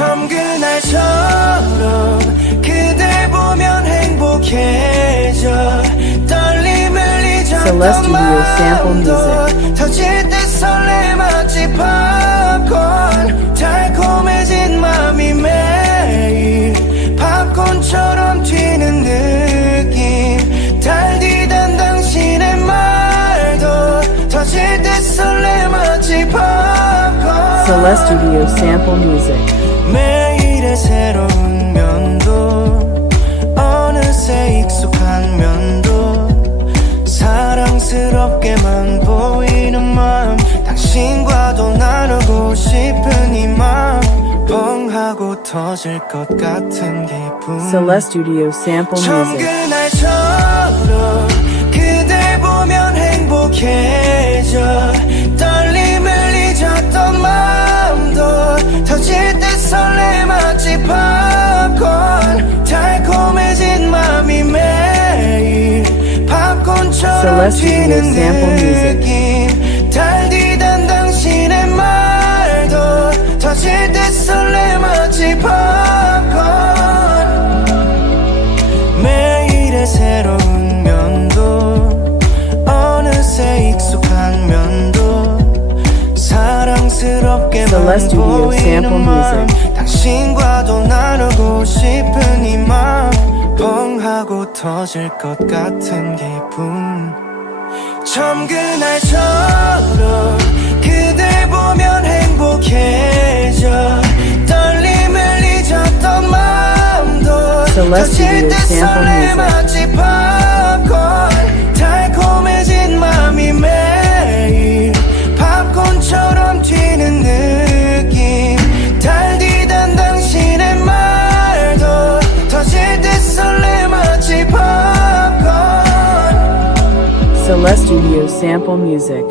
처음 그날처럼 그댈 보면 행복해져. 떨림을 잊었던 마음도 터질 듯 설레 마치 팝콘. 달콤해진 맘이 매일 팝콘처럼 튀는 느낌. 달디단 당신의 말도 터질 듯 설레 마치 팝콘. Celestial Sample Music. 사랑스럽게만 보이는 마음. 당신과도 나누고 싶은 이 마음. 뻥하고 터질 것 같은 기분. Celestial Sample 처음 Music. Celestial 튀는 Sample Music. 달디단 당신의 말도 터질 듯 설레 마치 팝콘 매일의 새로운 면도 어느새 익숙한 면도 Celestial 보이는 Music. 당신과도 나누고 싶은 하고 터질 것 같은 기분. 처음 그날처럼 그댈 보면 행복해져. 떨림을 잊었던 마음도 Sample 설레 Music. Celeste Studio Sample Music.